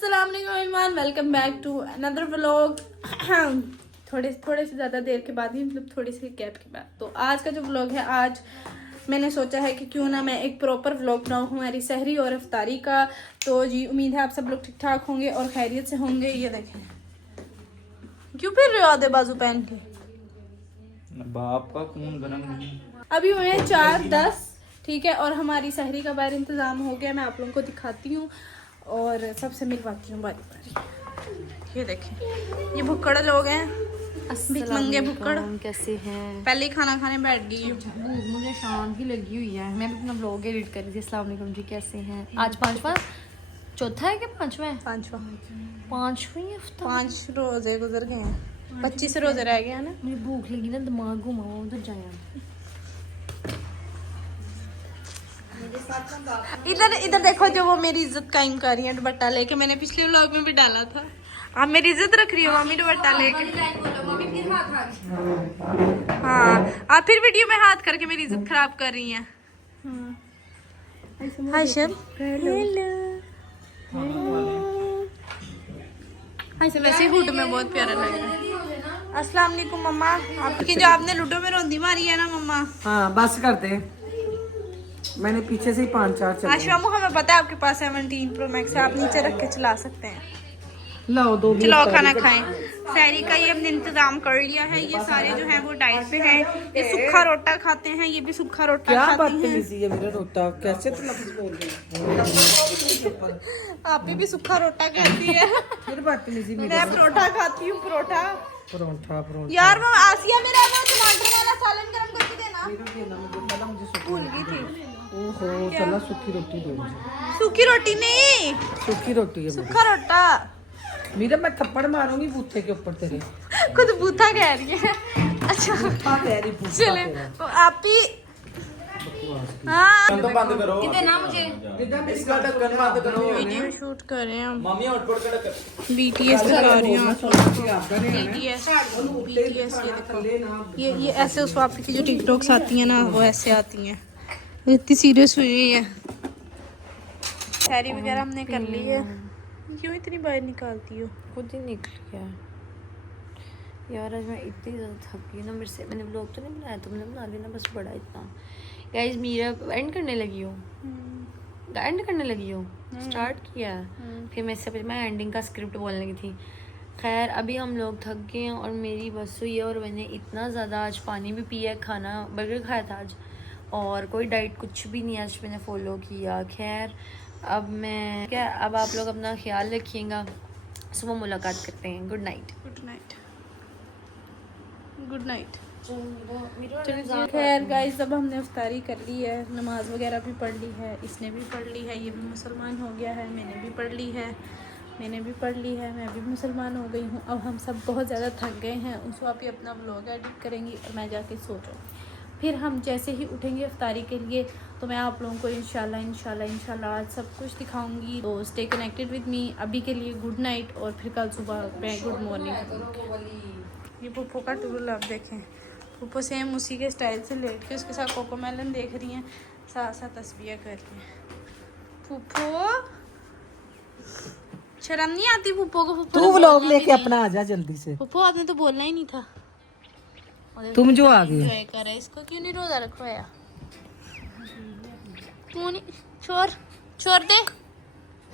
अस्सलाम, welcome back to another vlog. थोड़े से ज़्यादा देर के बाद ही, मतलब थोड़ी सी गैप के बाद। तो आज का जो व्लॉग है, आज मैंने सोचा है कि क्यों ना मैं एक प्रॉपर व्लॉग बनाऊँ हमारी सहरी और इफ्तारी का। तो जी उम्मीद है आप सब लोग ठीक ठाक होंगे और खैरियत से होंगे। ये देखें, क्यों फिर रहे हो आधे बाजू पहन के? बाप का खून गरम नहीं। अभी हुए 4:10, ठीक है। और हमारी सहरी का बाहर इंतज़ाम हो गया। मैं आप लोगों को दिखाती हूँ और सबसे मिलवाती हूँ बारी बारी। ये देखें, ये भुक्कड़ लोग हैं, भीख मंगे भुक्कड़। कैसे हैं? पहले ही खाना खाने बैठ गई हूँ। भूख मुझे शाम की लगी हुई है। मैं भी अपना ब्लॉग एडिट कर रही थी। अस्सलाम वालेकुम जी, कैसे हैं? आज पांचवा, चौथा है कि पांचवा है? पांचवा हफ्ता। 5 रोजे गुजर गए हैं, 25 रोजे रह गए हैं ना। मुझे भूख लगी ना, दिमाग घुमाओ, उधर जाए। इधर देखो, जो वो मेरी इज्जत कायम कर रही है दुपट्टा लेके। मैंने पिछले व्लॉग में भी डाला था। आप मेरी इज्जत रख रही हो मम्मी दुपट्टा लेके। हाँ, आप फिर वीडियो में हाथ करके मेरी इज्जत खराब कर रही हैं। हाय शब, हेलो। वैसे हुड में बहुत प्यारा लग रहा है। अस्सलाम वालेकुम मम्मा। आपकी जो आपने लूडो में रोंदी मारी है ना मम्मा। हाँ बस करते, मैंने पीछे से ही 5-4 चले। आशवामू, हमें पता है आपके पास 17 प्रो मैक्स है, आप नीचे रख के चला सकते हैं। लाओ दो चलो खाना खाएं। सहरी का ये हमने इंतजाम कर लिया है। ये सारे जो हैं वो डाइट पे हैं। ये सूखा रोटा खाते हैं, ये भी सूखा रोटा क्या खाती हैं। बदतमीजी है मेरा रोटा, कैसे तुम लफ्ज बोल रही हो? आप भी सूखा रोटा कहती है। फिर बदतमीजी मेरी। मैं परोठा खाती हूँ, परोठा। परोठा यार वो आसिया, मेरा वो टमाटर वाला सालन गरम करके देना। मुझे भूल गई थी। ओहो चला, सूखी रोटी दो मुझे। सूखी रोटी नहीं, सूखी रोटी है सूखा रोटा। मेरा। मैं थप्पड़ मारूंगी बूथे के ऊपर तेरे। खुद बूथा कह रही है। अच्छा चले, तो आप ही। हाँ, तो बंद करो। इधर ना मुझे इसका ढक्कन बंद करो। वीडियो शूट कर रहे हैं हम। मम्मी हॉटपॉट का ढक्कन। BTS दिखा रही हूँ। BTS ये देखो, ये ऐसे उस वापस की जो टिकटॉक्स आती हैं ना, वो ऐसे आती हैं। इतनी सीरियस हुई हुई है। सहरी वगैरह हमने कर ली है। क्यों इतनी बाहर निकालती हो? खुद ही निकल गया यार। आज मैं इतनी ज़्यादा थक गई ना, मेरे से मैंने ब्लॉग तो नहीं बनाया, तुमने बना लिया ना, बस बड़ा इतना। गाइस मेरा एंड करने लगी हो, स्टार्ट किया। फिर मैं इससे पहले मैं एंडिंग का स्क्रिप्ट बोलने लगी थी। खैर अभी हम लोग थक गए हैं और मेरी बस हुई है। और मैंने इतना ज़्यादा आज पानी भी पिया, खाना बर्गर खाया था आज, और कोई डाइट कुछ भी नहीं आज मैंने फॉलो किया। खैर अब मैं क्या, अब आप लोग अपना ख्याल रखिएगा। सुबह मुलाकात करते हैं। Good night. Good night. खैर गाइस, अब हमने इफ्तारी कर ली है, नमाज वगैरह भी पढ़ ली है, इसने भी पढ़ ली है, ये भी मुसलमान हो गया है, मैंने भी पढ़ ली है, मैं भी मुसलमान हो गई हूँ। अब हम सब बहुत ज़्यादा थक गए हैं। उसको आप ही अपना व्लॉग एडिट करेंगी और मैं जाके सो जाऊँगी। फिर हम जैसे ही उठेंगे इफ्तारी के लिए, तो मैं आप लोगों को इंशाल्लाह आज सब कुछ दिखाऊंगी। तो स्टे कनेक्टेड विद मी। अभी के लिए गुड नाइट, और फिर कल सुबह मैं गुड मॉर्निंग। ये पुप्पो का टूल आप देखें, पुप्पो सेम उसी के स्टाइल से लेट के उसके साथ कोकोमेलन देख रही हैं, साथ साथ तस्बीह कर रही हैं। पुप्पो शर्म नहीं आती पुप्पो को? पुप्पो तू व्लॉग लेके अपना आजा जल्दी से। पुप्पो आपने तो बोलना ही नहीं था। तुम जो आ गई। एंजॉय कर रहा है, इसको क्यों नहीं रोजा रखवाया? क्यों नहीं? छोड़ दे,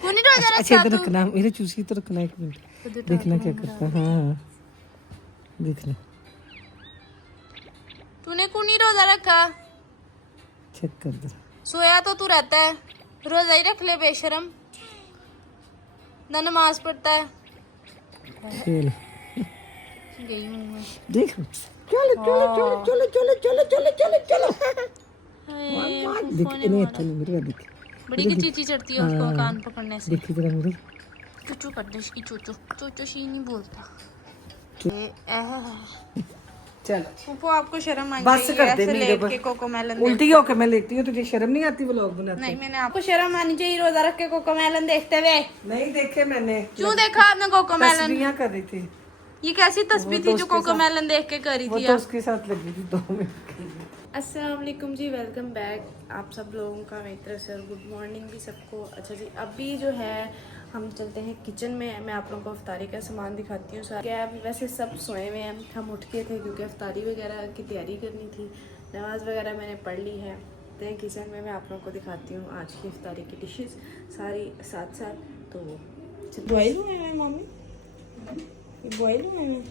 क्यों नहीं रोजा रखा? अच्छा तो रखना, मेरे चूसी तो रखना। एक मिनट देखना क्या करता है। हाँ देखना, तूने क्यों नहीं रोजा रखा? चेक कर दे। सोया तो तू रहता है, रोजा ही रख ले बेशरम, ना नमाज पढ़ता है। खेल गई हूँ मैं। देख, चलो देख, इन्हें अच्छा नहीं मेरे देख। बड़ी की चीची चढ़ती है उसको कान पकड़ने से। देखी जरा मेरे चूचू कर दे इसकी, चूचू शी नहीं बोलता। चलो पुप्पो आपको शर्म आई? बस कर दे, मेरे के कोकोमेलन उल्टी होके मैं लेती हूँ, तुझे शर्म नहीं आती व्लॉग बनाते? नहीं, मैंने आपको शर्म आनी चाहिए रोजा रख के कोकोमेलन देखते हुए। नहीं देखे मैंने। क्यों देखा आपने कोकोमेलन? तस्वीरें कर रही थी। ये कैसी तस्वीर थी जो कोकोमेलन देख के करी वो थी? तो उसके साथ लगी थी 2 मिनट के लिए। अस्सलाम वालेकुम जी, वेलकम बैक आप सब लोगों का मेरी तरफ से, और गुड मॉर्निंग भी सबको। अच्छा जी, अभी जो है हम चलते हैं किचन में। मैं आप लोगों को अफ्तारी का सामान दिखाती हूँ। क्या वैसे सब सोए हुए हैं, हम उठ के थे क्योंकि अफ्तारी वगैरह की तैयारी करनी थी। नमाज़ वगैरह मैंने पढ़ ली है। तो किचन में मैं आप लोगों को दिखाती हूँ आज की अफ्तारी की डिशेस सारी साथ साथ। तो बॉयल हुए हैं मामी, ये बॉयल हुए हैं।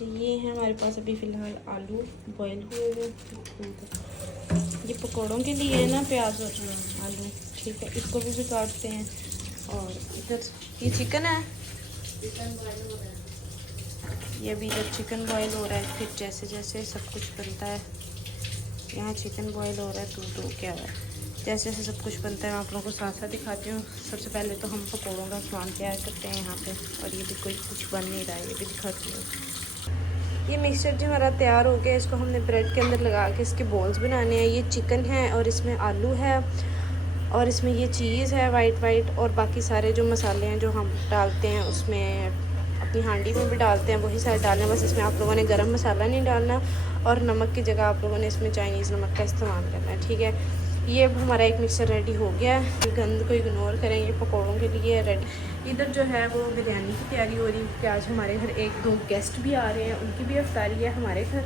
ये है हमारे पास अभी फ़िलहाल आलू बॉयल हुए हुए। ये पकौड़ों के लिए है ना, प्याज और आलू, ठीक है। इसको भी काटते हैं। और इधर ये चिकन है, ये भी इधर चिकन बॉयल हो रहा है। फिर जैसे जैसे सब कुछ बनता है, यहाँ चिकन बॉयल हो रहा है, तो क्या है, जैसे जैसे सब कुछ बनता है मैं आप लोगों को साथ साथ दिखाती हूँ। सबसे पहले तो हम पकौड़ों का सामान तैयार करते हैं यहाँ पे, और ये भी कोई कुछ बन नहीं रहा है, ये भी दिखाती हूँ। ये मिक्सचर जो हमारा तैयार हो गया, इसको हमने ब्रेड के अंदर लगा के इसके बॉल्स बनाने हैं। ये चिकन है और इसमें आलू है और इसमें ये चीज़ है वाइट, और बाकी सारे जो मसाले हैं जो हम डालते हैं उसमें, अपनी हांडी में भी डालते हैं, वही सारे डालना है। बस इसमें आप लोगों ने गरम मसाला नहीं डालना, और नमक की जगह आप लोगों ने इसमें चाइनीज़ नमक का इस्तेमाल करना है, ठीक है। ये हमारा एक मिक्सर रेडी हो गया है। गंद को इग्नोर करेंगे, पकौड़ों के लिए रेडी। इधर जो है वो बिरयानी की तैयारी हो रही है क्योंकि आज हमारे घर 1-2 गेस्ट भी आ रहे हैं, उनकी भी अफ्तारी है हमारे घर,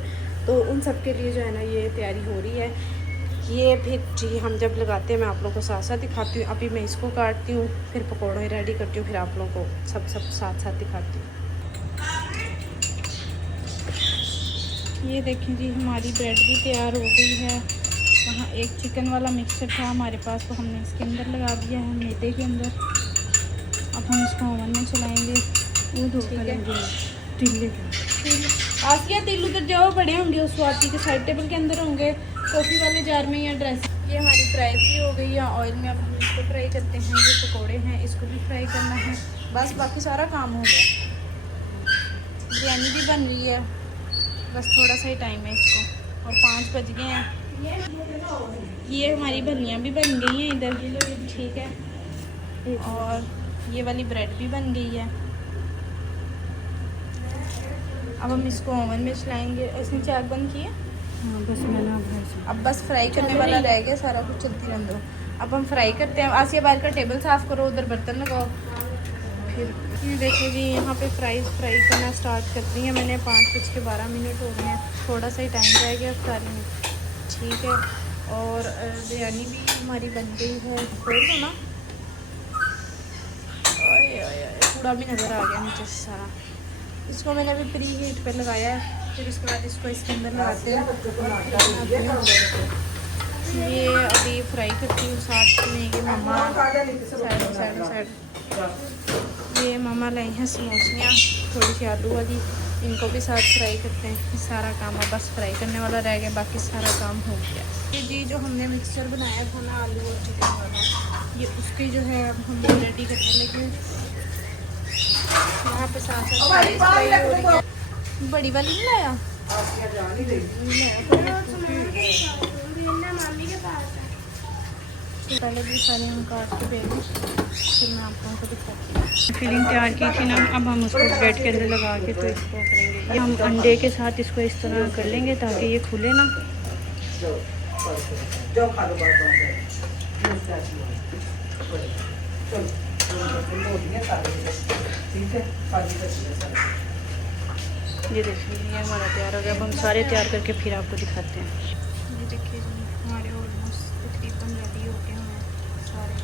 तो उन सब के लिए जो है ना ये तैयारी हो रही है। ये फिर जी हम जब लगाते हैं मैं आप लोगों को साथ साथ दिखाती हूँ। अभी मैं इसको काटती हूँ, फिर पकौड़े रेडी करती हूँ, फिर आप लोगों को सब साथ साथ दिखाती हूँ। ये देखें जी, हमारी ब्रेड भी तैयार हो गई है। वहाँ एक चिकन वाला मिक्सचर था हमारे पास, तो हमने इसके अंदर लगा दिया है, मैदे के अंदर। अब हम इसको ओवन में चलाएँगे। ठीक है, आसिया तिल उधर जाओ, बड़े होंगे उस स्वाति के साइड टेबल के अंदर होंगे, कॉफ़ी वाले जार में या ड्रेस। ये हमारी फ्राई भी हो गई है ऑयल में। अब हम इसको फ्राई करते हैं। ये पकोड़े हैं, इसको भी फ्राई करना है, बस बाकी सारा काम हो गया। बिरयानी भी बन रही है, बस थोड़ा सा ही टाइम है इसको, और 5 बज गए हैं। ये हमारी भलियाँ भी बन गई हैं इधर, ठीक है, और ये वाली ब्रेड भी बन गई है। अब हम इसको ओवन में चलाएंगे। इसने चाक बंद किए, बस मैंने अब बस फ्राई करने वाला रह गया, सारा कुछ चलती रहने दो। अब हम फ्राई करते हैं। आसिया बाहर का टेबल साफ़ करो, उधर बर्तन लगाओ। फिर ये देखिए जी, यहाँ पे फ्राई करना स्टार्ट कर दी है मैंने। 5:12 हो गए हैं, थोड़ा सा ही टाइम रह गया अफ्तारी में, ठीक है। और बिरयानी भी हमारी बन गई है। खोल दो ना, थोड़ा भी नज़र आ गया नीचे से सारा। इसको मैंने अभी प्री हीट पे लगाया है, फिर उसके बाद इसको इसके अंदर लगाते हैं। ये अभी फ्राई करती हूँ साथ में। ये मामा साइड ये मामा लाई हैं समोसियाँ, थोड़ी सी आलू वाली, इनको भी साथ फ्राई करते हैं। सारा काम अब बस फ्राई करने वाला रह गया, बाकी सारा काम हो गया। ये जी जो हमने मिक्सचर बनाया था ना आलू और चिकन वाला, ये उसकी जो है अब हम रेडी करने लगे। यहाँ पे साथ साथ बड़ी वाली नहीं लाया, पहले भी सारे हम काट के भेजें, फिर मैं आप लोगों को दिखाती हूँ। फिलिंग तैयार की थी ना, अब हम उसको ब्रेड के अंदर लगा के तो इसको करेंगे। ये हम अंडे के साथ इसको इस तरह कर लेंगे ताकि ये खुले ना। ये देखिए, ये हमारा तैयार हो गया। अब हम सारे तैयार करके फिर आपको दिखाते हैं। ये देखिए जी, हमारे ऑलमोस्ट तकरीबन रेडी हो गए हैं सारे।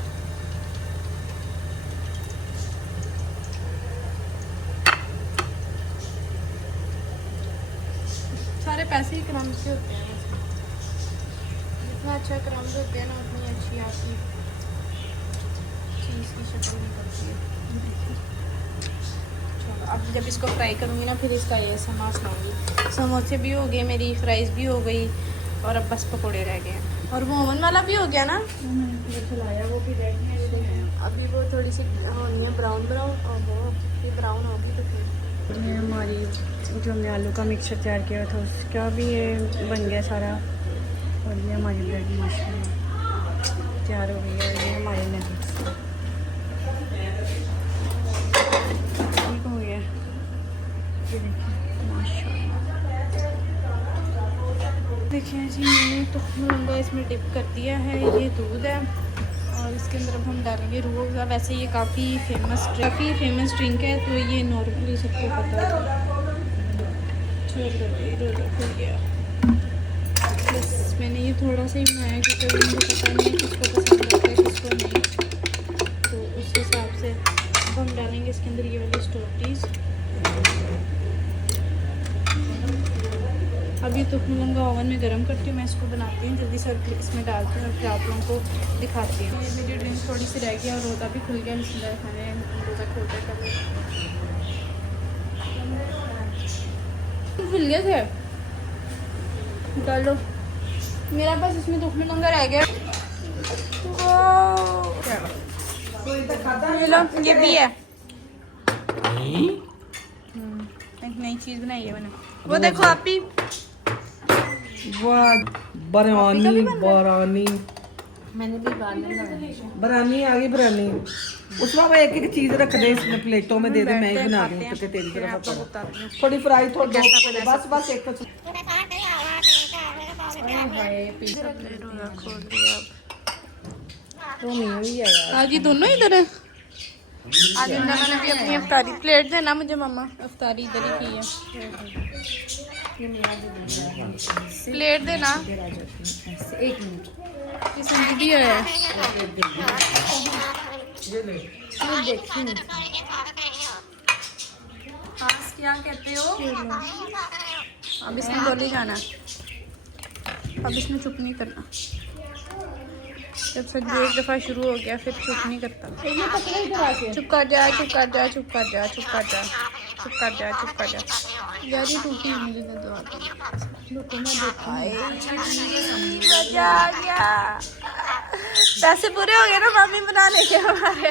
सारे पैसे ही क्रम से होते हैं, जितना अच्छा क्रम से होते हैं ना उतनी अच्छी आपकी चीज़ की शक्ल निकलती है। अब जब इसको फ्राई करूँगी ना, फिर इसका ये समास लाऊंगी। समोसे भी हो गए, मेरी फ्राइज़ भी हो गई, और अब बस पकोड़े रह गए हैं। और वो ओवन वाला भी हो गया ना, जो चलाया वो भी रेडी है। अभी वो थोड़ी सी होनी है ब्राउन, और वो ये ब्राउन होगी तो फिर ये हमारी जो हमने आलू का मिक्सचर तैयार किया था उसका भी ये बन गया सारा। और ये हमारी ब्रेड माशाल्लाह तैयार हो गई है। ये हमारे नगेट्स ठीक हो गया, ये देखिए माशाल्लाह। देखिए जी, मैंने तो लंबा इसमें डिप कर दिया है। ये दूध है और इसके अंदर अब हम डालेंगे रूह अफ़ज़ा। वैसे ये काफ़ी फेमस ड्रिंक है, तो ये नॉर्मली सबको पता है। चलो रोज़ा खुल गया। बस मैंने ये थोड़ा सा ही बनाया क्योंकि अभी मुझे पता नहीं है किसको पसंद आता है किसको नहीं, तो उस हिसाब से अब हम डालेंगे इसके अंदर ये वाली स्टोटीज़। अभी तो लूँगा ओवन में गर्म करती हूँ, मैं इसको बनाती हूँ जल्दी से और फिर इसमें डालती हूँ और फिर आप लोगों को दिखाती हूँ। ये मेरी ड्रिंक थोड़ी सी रह गई और रोज़ा भी खुल गया। बिस्मिल्लाह खाने रोज़ा खोलते कर खुल गए थे, निकाल लो। मेरा बस इसमें दुख में लंगा रह गया। ये लो, ये भी है। एक नई चीज़ बनाई है मैंने, वो देखो आप ही। वाह बरानी बरानी मैंने भी बाद में बनाया। बरानी आ गई बरानी। उसमें मैं एक एक चीज रख दे इसमें प्लेटों में दे दे, मैं ही बना दूँ तो तेरी तरफ थोड़ी फ्राई थोड़ी बस बस एक तो आज ये दोनों इधर है। आज मैंने भी अपनी अफ्तारी प्लेट देना मुझे मामा, अफ्तारी इधर ही की है। प्लेट देना एक मिनट। ये संजू भी आया है। क्या कहते हो? अब इसमें बोली जाना, अब इसमें चुप नहीं करना। जब संजू एक दफ़ा शुरू हो गया फिर चुप नहीं करता। चुप कर जा चुप कर जा चुप कर जा चुप कर जा चुप कर जा चुप कर जा। यार ये टूटी मुझे दवा पैसे पूरे हो गए ना मामी बनाने के हमारे।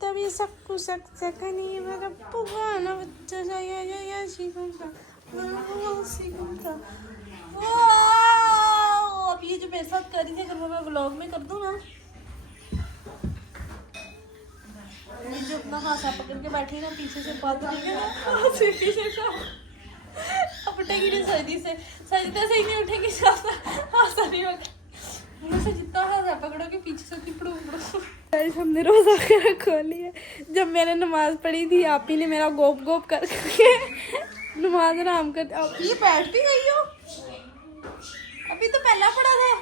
तभी सबको सकनी मेरा पुराना बच्चा या सीखूंगा। अब ये जो मेरे साथ करी थी अगर वो मैं व्लॉग में कर दूँ ना, ये जो अपना हाथा पकड़ के बैठी ना पीछे से बात करेंगे ना पीछे से अब उठेगी नहीं सजदे से ही नहीं उठेगी, हाथा नहीं होगा मुझे जितना हाथा पकड़ोगे पीछे से तिपड़ू गाइस। हमने रोज़ा खोल लिया। जब मैंने नमाज पढ़ी थी आप ही ने मेरा गोप गोप करके नमाज आराम कर। अब ये बैठ भी गई हो, अभी तो पहला पढ़ा था।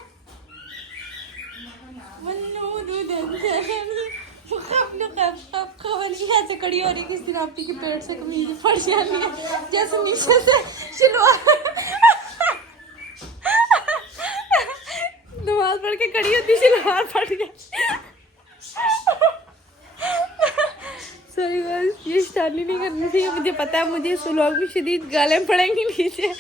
ऐसे कड़ी हो रही किस दिन आपकी के पेट से कमीज फट जानी है जैसे नीचे से शलवार नमाज पढ़ के कड़ी होती शलवार फट गया। सॉरी गाइस, ये स्टाइल नहीं करनी थी। मुझे पता है मुझे इस व्लॉग में शदीद गालें पड़ेंगी नीचे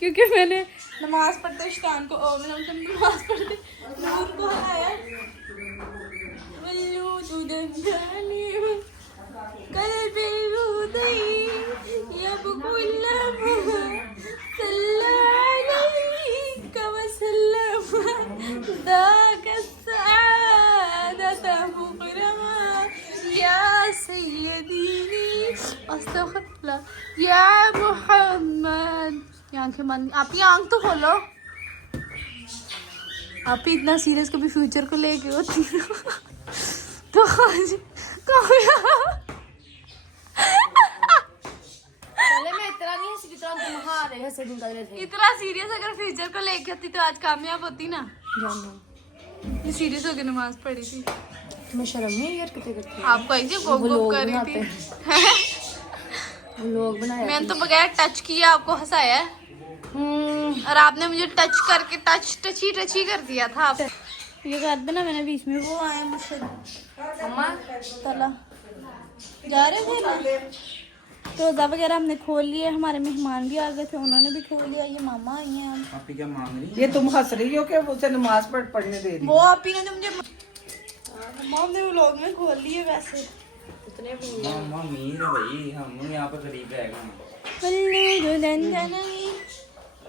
क्योंकि मैंने नमाज पढ़ते शैतान को नमाज पढ़ते नूर को हराया। या मोहम्मद, आंखें बंद। आप ही आंख तो खोलो। आप ही इतना सीरियस कभी फ्यूचर को लेके होती है तो आज इतना सीरियस अगर फ्यूचर को लेके होती तो आज कामयाब होती ना। ये सीरियस होकर नमाज पढ़ी थी। तुम्हें शर्म नहीं यार कितने करती है? आपको ऐसे गोप गोप कर रही थी। लोग बनाया मैंने तो बगैर टच किया आपको हंसाया है और आपने मुझे टच करके टची कर दिया था। आप ये कर देना, मैंने बीच में वो आए मुझसे अम्मा तला जा रहे थे ना। रोज़ा वगैरह हमने खोल लिया, हमारे मेहमान भी आ गए थे उन्होंने भी खोल लिया। ये मामा आई हैं। आप क्या मांग रही? ये तुम हंस रही हो कि उसे नमाज पढ़ने दे रही वो आप ही ने जो मुझे हमने व्लॉग में खोल लिए। वैसे मामा मीर है भाई, हम यहाँ पर गरीब रहेगा।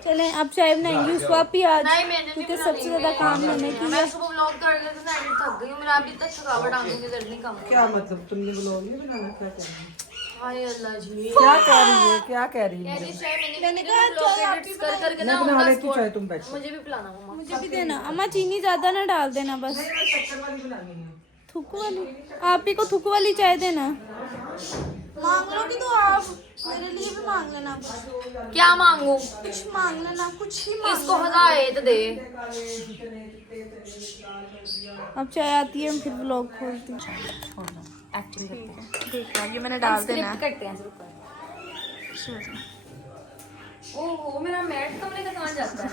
चलें अब चाय बनाएंगे उसको आप ही आज, क्योंकि सबसे ज्यादा काम मैंने किया। मैं सुबह व्लॉग कर रही थी, थक गई हूं। मेरा अभी तक थकावट आंखों में दर्द नहीं कम। क्या मतलब तुमने व्लॉग नहीं बनाना, क्या करना? हाय अल्लाह जी, क्या कह रही है, क्या कह रही है? मैंने कहा कर करके ना मैं बना लेती चाय, तुम बैठो। मुझे भी पिलाना मम्मा। मुझे भी देना अम्मा, चीनी ज्यादा ना डाल देना बस। शक्कर वाली बनानी है। थुक वाली, आप ही को थुक वाली चाय देना। मांग लोगी तो आप मेरे लिए भी मांग लेना कुछ। क्या मांगू? कुछ मांग लेना, कुछ ही मांग इसको हदायत दे। अब चाय आती है, हम फिर व्लॉग खोलती हैं। एक्टिंग करते हैं, ठीक है, ये मैंने डाल देना। स्क्रिप्ट करते हैं सिर्फ। ओहो मेरा मैट कमरे का कहाँ जाता है?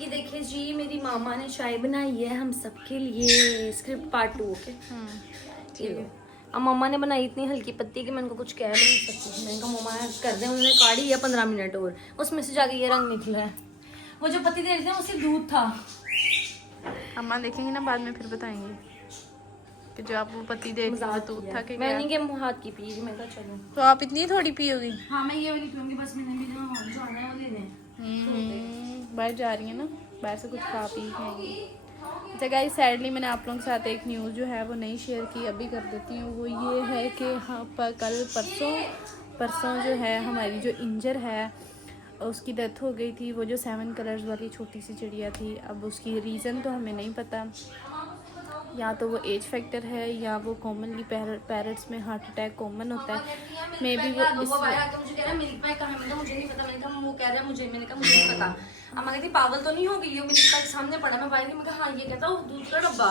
ये देखिए जी, मेरी मामा ने चाय बनाई है हम सबके लिए। Script part 2। ओके ठीक है। अब मम्मा ने बनाई इतनी हल्की पत्ती कि मैं उनको कुछ कह नहीं सकती। मैंने कहा मम्मा कर दे, उन्होंने काढ़ी है 15 मिनट और उसमें से जाके ये रंग निकला है। वो जो पत्ती दे रही थी ना उससे दूध था। अम्मा देखेंगे ना बाद में, फिर बताएंगे कि जो आप वो पति देख रहे तो था कि मैं नहीं के हाथ की पी, मैं कहा चलो। तो आप इतनी थोड़ी पियोगी? हाँ मैं ये वाली पीऊंगी बस। मैंने भी जो आना है वो ले लें। बाहर जा रही है ना, बाहर से कुछ खा पी खाएंगी। अच्छा गाइस, सैडली मैंने आप लोगों के साथ एक न्यूज़ जो है वो नहीं शेयर की, अभी कर देती हूँ। वो ये है कि हाँ कल परसों जो है हमारी जो इंजर है उसकी डेथ हो गई थी। वो जो 7 कलर्स वाली छोटी सी चिड़िया थी। अब उसकी रीज़न तो हमें नहीं पता, या तो वो एज फैक्टर है या वो कॉमनली पैरट्स में हार्ट अटैक कॉमन होता है। मे बी वो मुझे कह रहा है मिल्क पैक कहाँ है? मुझे नहीं पता। मैंने कहा वो कह रहा है मुझे, मैंने कहा मुझे नहीं पता। अम्मा कहती पागल तो नहीं हो गई, वो मिल्क पैक सामने पड़ा। मैं बाहर, मैं कहा हाँ, ये कहता हूँ दूध का डब्बा।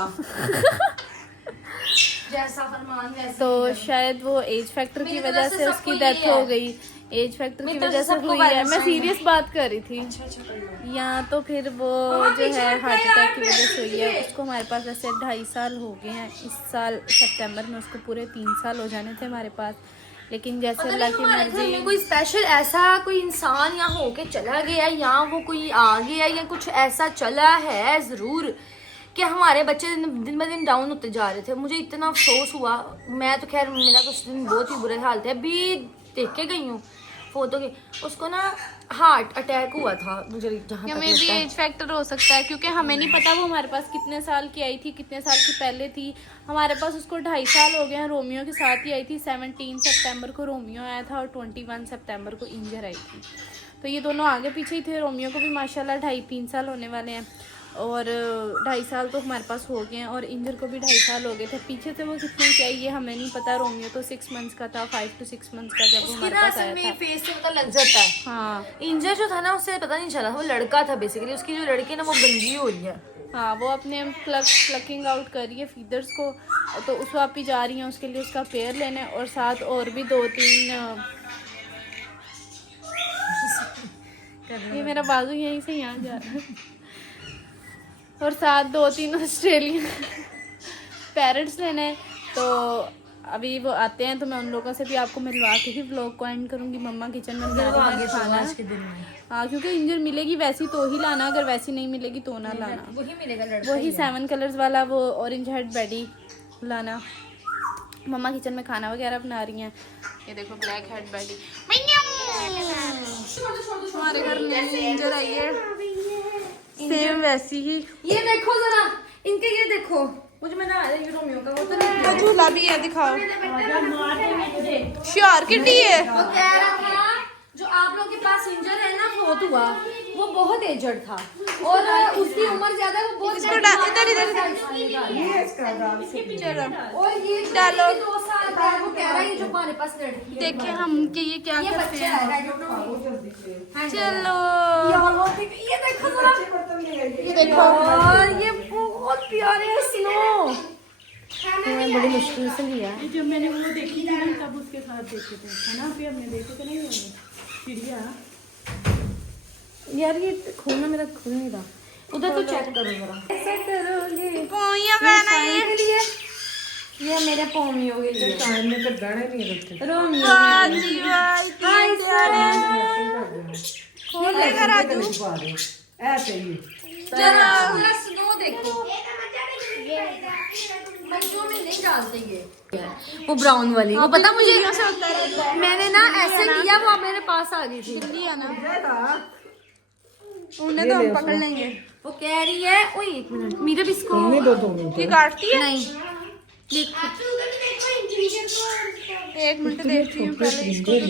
जैसा फरमान वैसा। तो शायद वो एज फैक्टर की वजह से उसकी डेथ हो गई। एज फैक्टर की वजह से हुई है। मैं सीरियस बात कर रही थी। या तो फिर वो जो है हार्ट अटैक की वजह से हुई है। उसको हमारे पास वैसे 2.5 साल हो गए हैं। इस साल सितंबर में उसको पूरे 3 साल हो जाने थे हमारे पास। लेकिन जैसे अल्लाह की मर्जी, कोई स्पेशल ऐसा कोई इंसान यहाँ होके चला गया, या वो कोई आ गया, या कुछ ऐसा चला है जरूर कि हमारे बच्चे दिन ब दिन डाउन होते जा रहे थे। मुझे इतना अफसोस हुआ। मैं तो खैर मेरा तो उस दिन बहुत ही बुरे हाल थे। अभी देख के गई हूँ फोटो की, उसको ना हार्ट अटैक हुआ था। मुझे जहाँ तक में भी एज फैक्टर हो सकता है, क्योंकि हमें नहीं पता वो हमारे पास कितने साल की आई थी, कितने साल की पहले थी। हमारे पास उसको 2.5 साल हो गए हैं। रोमियो के साथ ही आई थी। 17 सितंबर को रोमियो आया था और 21 सितंबर को इंजर आई थी। तो ये दोनों आगे पीछे ही थे। रोमियो को भी माशाल्लाह 2.5-3 साल होने वाले हैं, और 2.5 साल तो हमारे पास हो गए हैं, और इंजर को भी 2.5 साल हो गए थे। पीछे से वो कितने की आई ये हमें नहीं पता। रोमियो तो 6 मंथ्स का था, 5 to 6 मंथ्स का जब वो हमारे पास आया था। फेस से पता लग जाता है। हाँ इंजर जो था ना उससे पता नहीं चला, वो लड़का था बेसिकली। उसकी जो लड़की है ना वो गंजी हो रही है। हाँ, वो अपने प्लकिंग आउट कर रही है फीदर्स को, तो उस वापी जा रही है उसके लिए उसका पेयर लेने, और साथ और भी 2-3 ये मेरा बाजू यहीं से यहाँ जा रहा है, और साथ 2-3 ऑस्ट्रेलियन पैरट्स लेने हैं। तो अभी वो आते हैं तो मैं उन लोगों से भी आपको मिलवा के ही व्लॉग को एंड करूँगी। मम्मा किचन में बना रही है खाना। हाँ, क्योंकि इंजर मिलेगी वैसी तो ही लाना, अगर वैसी नहीं मिलेगी तो ना लाना। वही मिलेगा लड़का, वही 7 कलर्स वाला वो ऑरेंज हेड बेडी लाना। मम्मा किचन में खाना वगैरह बना रही हैं। ये देखो ब्लैक हेड बेडी। हमारे घर में इंजर आई है सेम वैसी ही। ये देखो जरा इनके, ये देखो मुझे मैं ना ये रोमियो का वो तो नहीं वो झूला भी है, दिखाओ। श्योर किटी है। वो कह रहा था जो आप लोग के पास इंजर है ना बहुत हुआ, वो बहुत एजड था और उसकी उम्र ज्यादा है। वो बहुत इसको इधर ये इसका दाल से चलो और ये डालो। 2 साल बाद वो कह रहा है ये जो हमारे पास लड़की है, देखिए हम कि ये क्या ये करते बच्चा हैं। है, I don't know। खाओ जल्दी से। चलो ये देखो जरा, बच्चे बर्तन ले आइए। ये देखो। और ये बहुत प्यारे है स्नो। मैं बड़ी मुश्किल से लिया है। जब मैंने वो देखी थी ना तब उसके साथ देखे थे, है ना? फिर हमने देखे थे नहीं हमने चिड़िया। यार ये खोलना मेरा खुल नहीं रहा। उधर तो चेक करो जरा। ऐसा करोगे पोइया बना ये। ये मेरे पोमियो के लिए टाइम में तो गाने नहीं रखते। रोमियो जी भाई खोल लेकर राजू। ऐसे ही जरा स्नो देखो। बच्चों में नहीं डालते ये वो ब्राउन वाली। वो पता मुझे मैंने ना ऐसे किया, वो मेरे पास आ गई थी। उन्हें तो हम पकड़ लेंगे। वो कह रही है ओए 1 मिनट मेरे भी इसको दो मिनट ये काटती है नहीं देखो एक मिनट देखती हूँ पहले इसको तो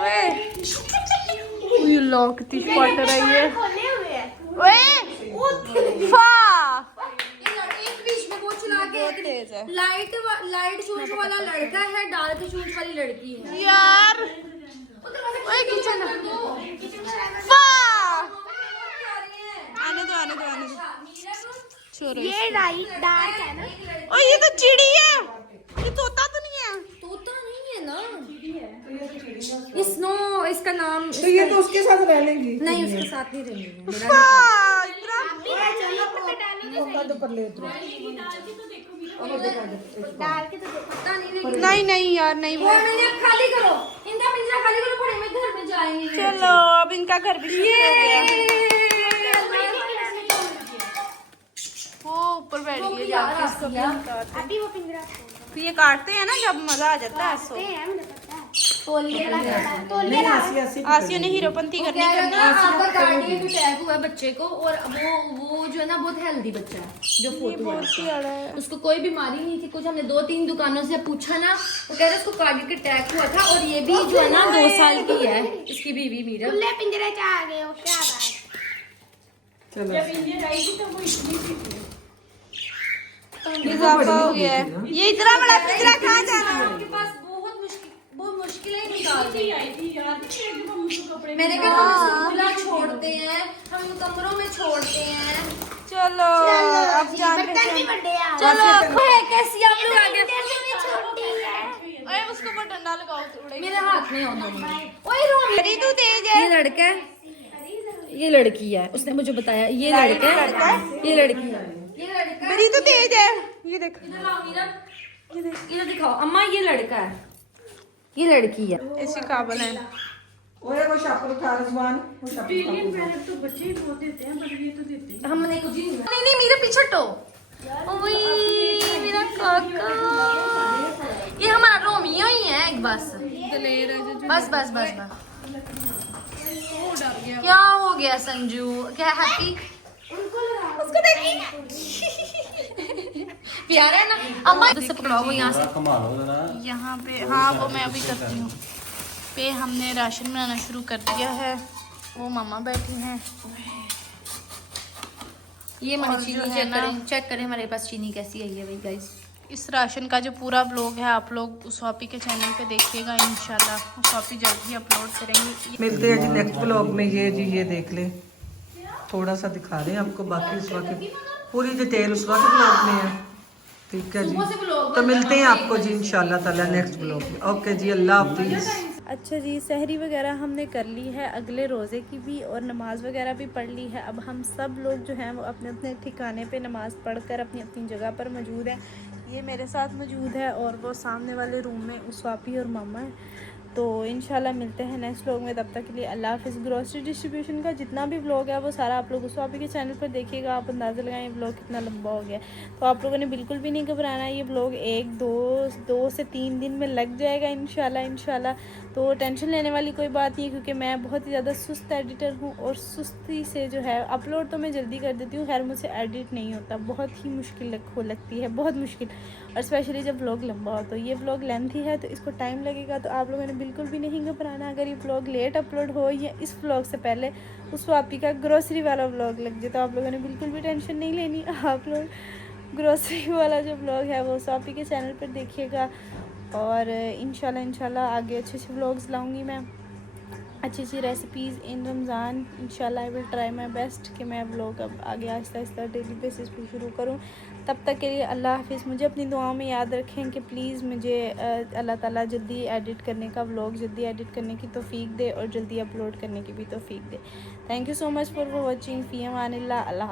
ओए ये लॉक कितनी स्पॉट रही है ओए फा एक बीच में वो चला के तेज है लाइट चूंच वाला लड़का है, डार्क चूंच वाली लड़की है। यार ओए किचन फा आने दो छोड़ो ये लाइट डार्क है ना। ओ ये तो चिड़ी है, ये तोता तो नहीं है। तोता नहीं है ना, ये स्नो इसका नाम। तो ये तो उसके साथ रह लेंगी। नहीं उसके साथ नहीं रहेंगे। मेरा तो कर ले उधर। पता नहीं नहीं यार नहीं वो नहीं, अब खाली करो इनका पिंजरा, खाली करो, पड़े में घर में जाएंगे। चलो अब इनका घर भी शिफ्ट हो गया। वो ऊपर बैठ गई जाके इसको भी काटते। अभी वो पिंजरा तो ये काटते हैं ना जब मजा आ जाता है। सो हैं, मुझे पता है। नहीं ऐसी आसिया ने हीरोपंती करनी कह रहा करनी था आपका कार्डियक अटैक हुआ है बच्चे को, और वो जो है ना बहुत हेल्दी बच्चा है जो फोटो है। उसको कोई बीमारी नहीं थी कुछ। हमने 2-3 दुकानों से पूछा ना, तो कह रहे उसको कार्डियक अटैक हुआ था। और ये भी जो है ना 2 साल की है, इसकी बीवी मीरा। खुले पिंजरे से आ गए हो क्या बात। चलो इजाफा हो गया है। ये इतना बड़ा पिंजरा कहाँ जाना है? आपके पास बहुत मुश्किलें निकाल दी। मैंने कहा हम खुला छोड़ते हैं, हम कमरों में छोड़ते हैं। चलो अब जान बर्तन भी बड़े आ चलो कैसी आप लोग आगे। छोटी है। ओए उसको ऊपर डंडा लगाओ तो उड़ेगी। मेरे हाथ में होना। ओए रोमी, अरे तू तेज है। ये लड़का है, ये लड़की है। उसने मुझे बताया ये लड़का है, ये लड़की है। ये लड़का मेरी तो तेज है। ये देख इधर लाओ मीरा, इधर दिखाओ अम्मा। ये लड़का है, ये लड़की है। ऐसी काबल है। ओए वो शापर उठा रजवान, वो शापर हमने कुछ नहीं मेरे पीछे हटो। ओए मेरा काका, ये हमारा रोमियो ही है एक। बस क्या हो गया संजू, क्या हैप्पी? उसको देखिए प्यारा है ना। अम्मा से पकड़ाओ वो यहाँ से। यहाँ पे हाँ वो मैं अभी करती हूँ। पे हमने राशन बनाना शुरू कर दिया है। वो मामा बैठी हैं। ये मनी और जो चीनी है ना- चेक करें हमारे पास चीनी कैसी आई है भाई गाइस। इस राशन का जो पूरा ब्लॉग है आप लोग उस्वापी के चैनल पे देखिएगा इंशाल्लाह। उस्वापी जल्द ही अपलोड करेंगे। मिलते हैं जी नेक्स्ट ब्लॉग में। ये जी ये देख ले, थोड़ा सा दिखा रहे हैं आपको, बाकी उस वक्त पूरी डिटेल उस वक्त ब्लॉग में है। ठीक है जी, तो मिलते हैं आपको जी इंशाल्लाह ताला नेक्स्ट ब्लॉग में। ओके जी, अल्लाह हाफिज़। अच्छा जी, सहरी वगैरह हमने कर ली है, अगले रोज़े की भी, और नमाज़ वगैरह भी पढ़ ली है। अब हम सब लोग जो हैं वो अपने अपने ठिकाने पे नमाज़ पढ़कर अपनी अपनी जगह पर मौजूद हैं। ये मेरे साथ मौजूद है और वो सामने वाले रूम में उस्वापी और मामा है। तो इंशाल्लाह मिलते हैं नेक्स्ट व्लॉग में। तब तक के लिए अल्लाह हाफ़िज़। ग्रोसरी डिस्ट्रीब्यूशन का जितना भी व्लॉग है वो सारा आप लोग उस्वापी के चैनल पर देखिएगा। आप अंदाज़ा लगाएं व्लॉग कितना लंबा हो गया। तो आप लोगों ने बिल्कुल भी नहीं घबराना, ये व्लॉग 1-2 से 3 दिन में लग जाएगा इंशाल्लाह। तो टेंशन लेने वाली कोई बात नहीं है, क्योंकि मैं बहुत ही ज़्यादा सुस्त एडिटर हूँ और सुस्ती से जो है अपलोड तो मैं जल्दी कर देती हूँ, खैर मुझसे एडिट नहीं होता, बहुत ही मुश्किल लगती है, बहुत मुश्किल। और स्पेशली जब व्लॉग लंबा हो। तो ये व्लॉग लेंथी है तो इसको टाइम लगेगा। तो आप लोगों ने बिल्कुल भी नहीं घबराना अगर ये व्लॉग लेट अपलोड हो या इस व्लॉग से पहले उस वापी का ग्रोसरी वाला व्लॉग लग जाए, तो आप लोगों ने बिल्कुल भी टेंशन नहीं लेनी। आप लोग ग्रोसरी वाला जो व्लॉग है वो स्वापी के चैनल पर देखिएगा। और इंशाल्लाह आगे अच्छे व्लॉग्स लाऊंगी मैं, अच्छी रेसिपीज़ इन रमज़ान। इंशाल्लाह I will try my best कि मैं व्लॉग अब आगे आहिस्ता डेली बेसिस पे शुरू करूं। तब तक के लिए अल्लाह हाफ़िज़। मुझे अपनी दुआओं में याद रखें कि प्लीज़ मुझे अल्लाह ताला जल्दी एडिट करने का व्लॉग जल्दी एडिट करने की तौफीक दे और जल्दी अपलोड करने की भी तौफीक दे। Thank you so much for watching. फ़ी अमानिल्लाह। अल्लाह।